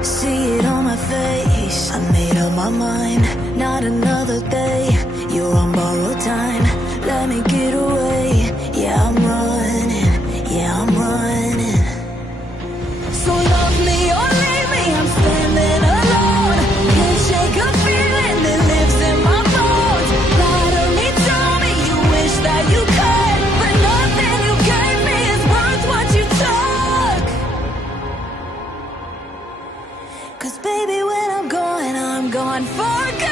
See it on my face, I made up my mind. Not another day, you're on borrowed time. Let me get away, yeah I'm running, yeah I'm running. So love me or leave me, I'm standing alone. Can't shake a feeling that lives in my bones. Lie to me, tell me you wish that you could, but nothing you gave me is worth what you took. 'Cause baby when I'm gone for good.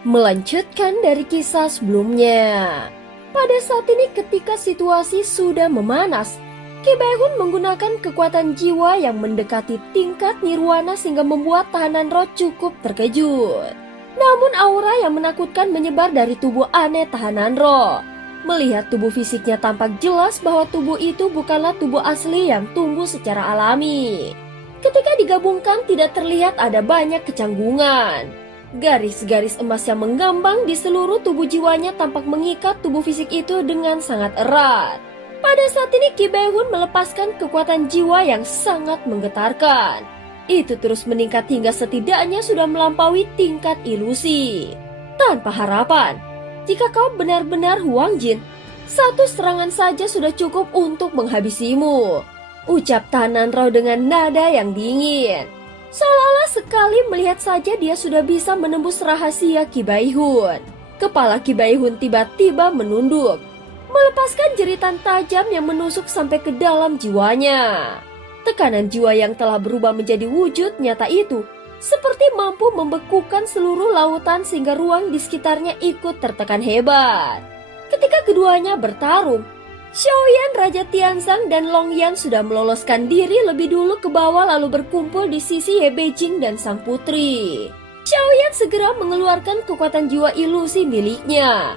Melanjutkan dari kisah sebelumnya. Pada saat ini ketika situasi sudah memanas, Ki Bae-hun menggunakan kekuatan jiwa yang mendekati tingkat nirwana sehingga membuat tahanan roh cukup terkejut. Namun aura yang menakutkan menyebar dari tubuh aneh tahanan roh. Melihat tubuh fisiknya tampak jelas bahwa tubuh itu bukanlah tubuh asli yang tumbuh secara alami. Ketika digabungkan tidak terlihat ada banyak kecanggungan. Garis-garis emas yang menggambang di seluruh tubuh jiwanya tampak mengikat tubuh fisik itu dengan sangat erat. Pada saat ini Ki Bae-hun melepaskan kekuatan jiwa yang sangat menggetarkan. Itu terus meningkat hingga setidaknya sudah melampaui tingkat ilusi. Tanpa harapan, jika kau benar-benar Huang Jin, satu serangan saja sudah cukup untuk menghabisimu. Ucap tahanan roh dengan nada yang dingin. Seolah-olah sekali melihat saja dia sudah bisa menembus rahasia Ki Bae-hun. Kepala Ki Bae-hun tiba-tiba menunduk, melepaskan jeritan tajam yang menusuk sampai ke dalam jiwanya. Tekanan jiwa yang telah berubah menjadi wujud nyata itu seperti mampu membekukan seluruh lautan sehingga ruang di sekitarnya ikut tertekan hebat. Ketika keduanya bertarung, Xiaoyan, Raja Tianzang dan Long Yan sudah meloloskan diri lebih dulu ke bawah lalu berkumpul di sisi Ye Beijing dan sang putri. Xiaoyan segera mengeluarkan kekuatan jiwa ilusi miliknya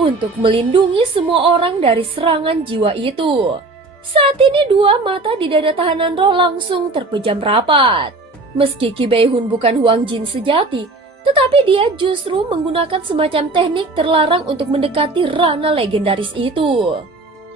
untuk melindungi semua orang dari serangan jiwa itu. Saat ini dua mata di dada tahanan roh langsung terpejam rapat. Meski Ki Bae-hun bukan Huang Jin sejati, tetapi dia justru menggunakan semacam teknik terlarang untuk mendekati ranah legendaris itu.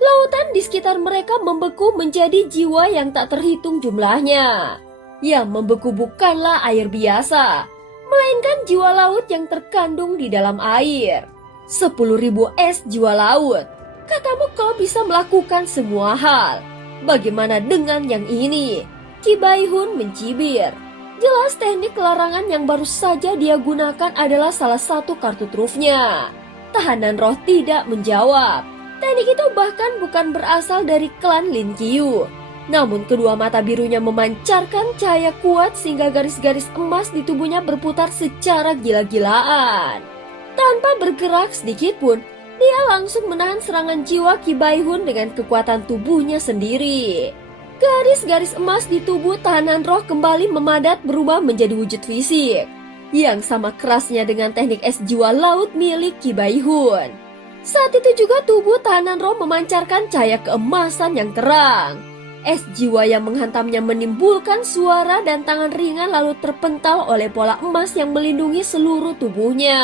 Lautan di sekitar mereka membeku menjadi jiwa yang tak terhitung jumlahnya. Yang membeku bukanlah air biasa, melainkan jiwa laut yang terkandung di dalam air. 10.000 es jiwa laut. Katamu kau bisa melakukan semua hal. Bagaimana dengan yang ini? Ki Bae-hun mencibir. Jelas teknik larangan yang baru saja dia gunakan adalah salah satu kartu trufnya. Tahanan roh tidak menjawab. Teknik itu bahkan bukan berasal dari klan Lin Qiu. Namun kedua mata birunya memancarkan cahaya kuat sehingga garis-garis emas di tubuhnya berputar secara gila-gilaan. Tanpa bergerak sedikit pun, dia langsung menahan serangan jiwa Ki Bae-hun dengan kekuatan tubuhnya sendiri. Garis-garis emas di tubuh tahanan roh kembali memadat berubah menjadi wujud fisik yang sama kerasnya dengan teknik es jiwa laut milik Ki Bae-hun. Saat itu juga tubuh tahanan roh memancarkan cahaya keemasan yang terang. Es jiwa yang menghantamnya menimbulkan suara dan tangan ringan lalu terpental oleh pola emas yang melindungi seluruh tubuhnya.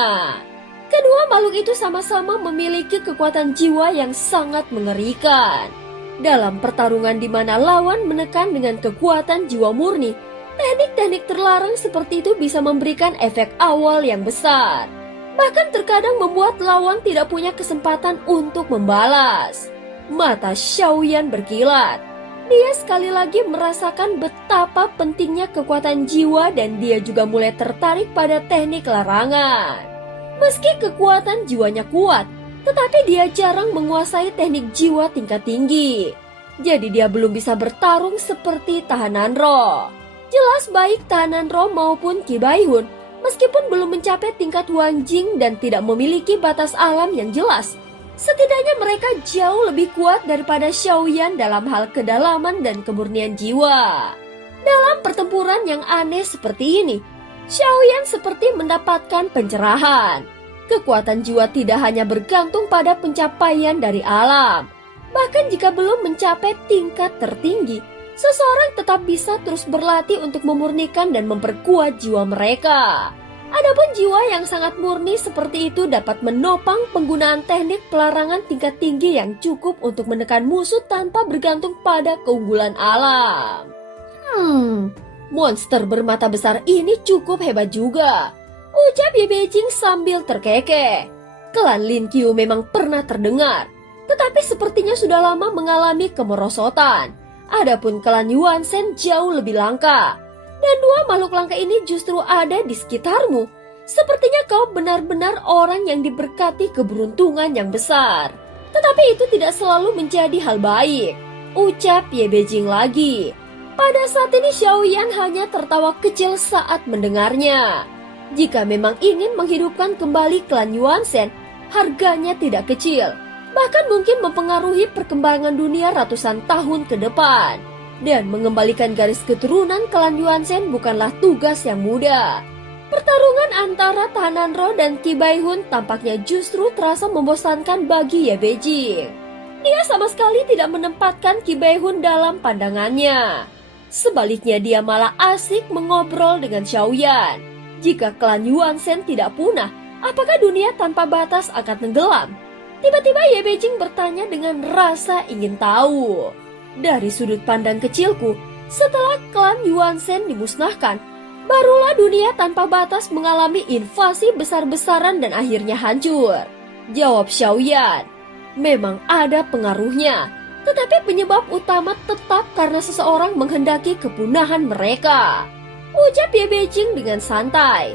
Kedua makhluk itu sama-sama memiliki kekuatan jiwa yang sangat mengerikan. Dalam pertarungan di mana lawan menekan dengan kekuatan jiwa murni, teknik-teknik terlarang seperti itu bisa memberikan efek awal yang besar. Bahkan terkadang membuat lawan tidak punya kesempatan untuk membalas. Mata Xiaoyan berkilat. Dia sekali lagi merasakan betapa pentingnya kekuatan jiwa dan dia juga mulai tertarik pada teknik larangan. Meski kekuatan jiwanya kuat, tetapi dia jarang menguasai teknik jiwa tingkat tinggi. Jadi dia belum bisa bertarung seperti tahanan roh. Jelas baik tahanan roh maupun Ki Bae-hun, meskipun belum mencapai tingkat Huang Jin dan tidak memiliki batas alam yang jelas, setidaknya mereka jauh lebih kuat daripada Xiaoyan dalam hal kedalaman dan kemurnian jiwa. Dalam pertempuran yang aneh seperti ini, Xiaoyan seperti mendapatkan pencerahan. Kekuatan jiwa tidak hanya bergantung pada pencapaian dari alam. Bahkan jika belum mencapai tingkat tertinggi, seseorang tetap bisa terus berlatih untuk memurnikan dan memperkuat jiwa mereka. Adapun jiwa yang sangat murni seperti itu dapat menopang penggunaan teknik pelarangan tingkat tinggi yang cukup untuk menekan musuh tanpa bergantung pada keunggulan alam. Monster bermata besar ini cukup hebat juga, ucap Ye Beijing sambil terkekeh. Klan Lin Qiu memang pernah terdengar, tetapi sepertinya sudah lama mengalami kemerosotan. Adapun klan Yuan Shen jauh lebih langka. Dan dua makhluk langka ini justru ada di sekitarmu. Sepertinya kau benar-benar orang yang diberkati keberuntungan yang besar. Tetapi itu tidak selalu menjadi hal baik, ucap Ye Beijing lagi. Pada saat ini Xiaoyan hanya tertawa kecil saat mendengarnya. Jika memang ingin menghidupkan kembali klan Yuan Shen, harganya tidak kecil. Bahkan mungkin mempengaruhi perkembangan dunia ratusan tahun ke depan. Dan mengembalikan garis keturunan klan Yuan Shen bukanlah tugas yang mudah. Pertarungan antara Tahanan Roh dan Qi Baihun tampaknya justru terasa membosankan bagi Ye Beijing. Dia sama sekali tidak menempatkan Qi Baihun dalam pandangannya. Sebaliknya dia malah asik mengobrol dengan Xiaoyan. Jika klan Yuan Shen tidak punah, apakah dunia tanpa batas akan tenggelam? Tiba-tiba Ye Beijing bertanya dengan rasa ingin tahu. Dari sudut pandang kecilku, setelah klan Yuan Shen dimusnahkan, barulah dunia tanpa batas mengalami invasi besar-besaran dan akhirnya hancur. Jawab Xiaoyan. Memang ada pengaruhnya, tetapi penyebab utama tetap karena seseorang menghendaki kepunahan mereka, ucap Ye Beijing dengan santai.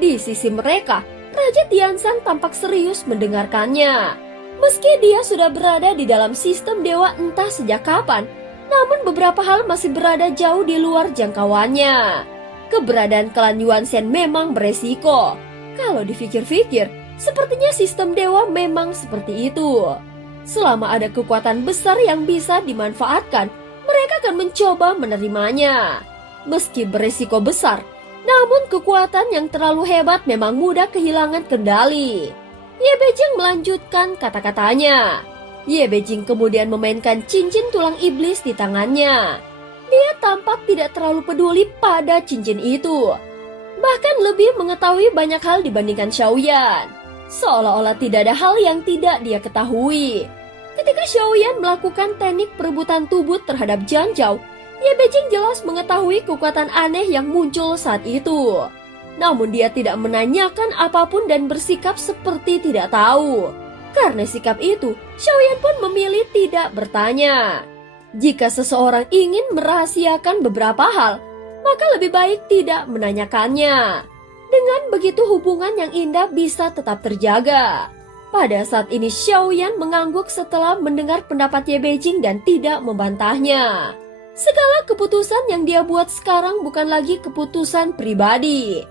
Di sisi mereka, Raja Tianzhang tampak serius mendengarkannya. Meski dia sudah berada di dalam sistem dewa entah sejak kapan, namun beberapa hal masih berada jauh di luar jangkauannya. Keberadaan klan Yuan Shen memang beresiko. Kalau dipikir-pikir, sepertinya sistem dewa memang seperti itu. Selama ada kekuatan besar yang bisa dimanfaatkan, mereka akan mencoba menerimanya. Meski beresiko besar, namun kekuatan yang terlalu hebat memang mudah kehilangan kendali. Ye Beijing melanjutkan kata-katanya. Ye Beijing kemudian memainkan cincin tulang iblis di tangannya. Dia tampak tidak terlalu peduli pada cincin itu. Bahkan lebih mengetahui banyak hal dibandingkan Xiaoyan. Seolah-olah tidak ada hal yang tidak dia ketahui. Ketika Xiaoyan melakukan teknik perebutan tubuh terhadap Janzhao, Ye Beijing jelas mengetahui kekuatan aneh yang muncul saat itu. Namun dia tidak menanyakan apapun dan bersikap seperti tidak tahu. Karena sikap itu, Xiaoyan pun memilih tidak bertanya. Jika seseorang ingin merahasiakan beberapa hal, maka lebih baik tidak menanyakannya. Dengan begitu hubungan yang indah bisa tetap terjaga. Pada saat ini Xiaoyan mengangguk setelah mendengar pendapat Ye Beijing dan tidak membantahnya. Segala keputusan yang dia buat sekarang bukan lagi keputusan pribadi.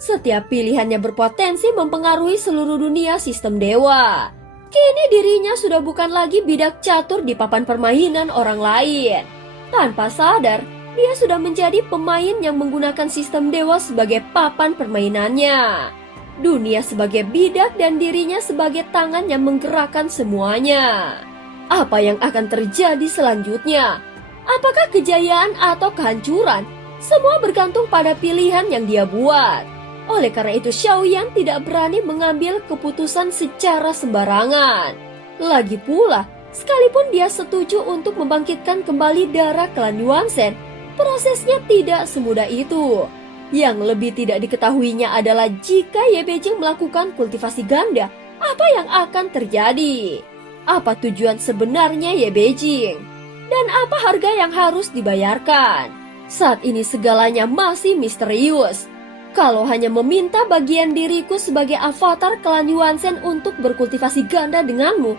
Setiap pilihannya berpotensi mempengaruhi seluruh dunia sistem dewa. Kini dirinya sudah bukan lagi bidak catur di papan permainan orang lain. Tanpa sadar, dia sudah menjadi pemain yang menggunakan sistem dewa sebagai papan permainannya. Dunia sebagai bidak dan dirinya sebagai tangan yang menggerakkan semuanya. Apa yang akan terjadi selanjutnya? Apakah kejayaan atau kehancuran? Semua bergantung pada pilihan yang dia buat. Oleh karena itu Xiaoyan tidak berani mengambil keputusan secara sembarangan. Lagi pula, sekalipun dia setuju untuk membangkitkan kembali darah klan Yuan Shen, prosesnya tidak semudah itu. Yang lebih tidak diketahuinya adalah jika Ye Beijing melakukan kultivasi ganda, apa yang akan terjadi? Apa tujuan sebenarnya Ye Beijing? Dan apa harga yang harus dibayarkan? Saat ini segalanya masih misterius. Kalau hanya meminta bagian diriku sebagai avatar klan Yuan Shen untuk berkultivasi ganda denganmu,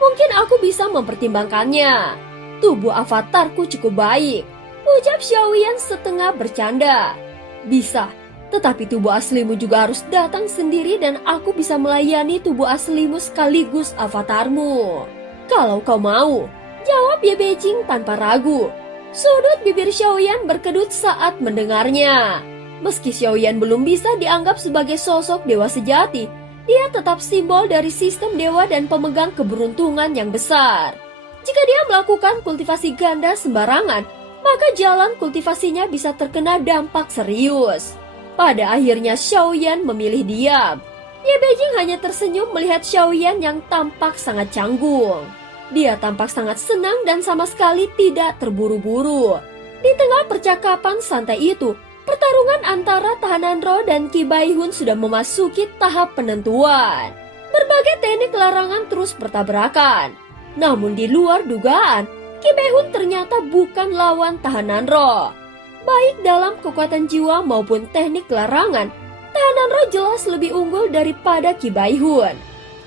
mungkin aku bisa mempertimbangkannya. Tubuh avatarku cukup baik, ucap Xiaoyan setengah bercanda. Bisa, tetapi tubuh aslimu juga harus datang sendiri dan aku bisa melayani tubuh aslimu sekaligus avatarmu. Kalau kau mau, jawab Ye Beijing tanpa ragu. Sudut bibir Xiaoyan berkedut saat mendengarnya. Meski Xiaoyan belum bisa dianggap sebagai sosok dewa sejati, dia tetap simbol dari sistem dewa dan pemegang keberuntungan yang besar. Jika dia melakukan kultivasi ganda sembarangan, maka jalan kultivasinya bisa terkena dampak serius. Pada akhirnya Xiaoyan memilih diam. Ye Beijing hanya tersenyum melihat Xiaoyan yang tampak sangat canggung. Dia tampak sangat senang dan sama sekali tidak terburu-buru. Di tengah percakapan santai itu, pertarungan antara tahanan roh dan Qi Baihun sudah memasuki tahap penentuan. Berbagai teknik larangan terus bertabrakan. Namun di luar dugaan, Qi Baihun ternyata bukan lawan tahanan roh. Baik dalam kekuatan jiwa maupun teknik larangan, tahanan roh jelas lebih unggul daripada Qi Baihun.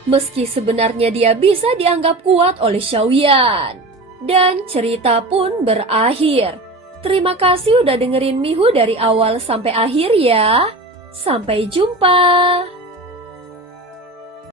Meski sebenarnya dia bisa dianggap kuat oleh Xiaoyan. Dan cerita pun berakhir. Terima kasih udah dengerin Mihu dari awal sampai akhir ya. Sampai jumpa.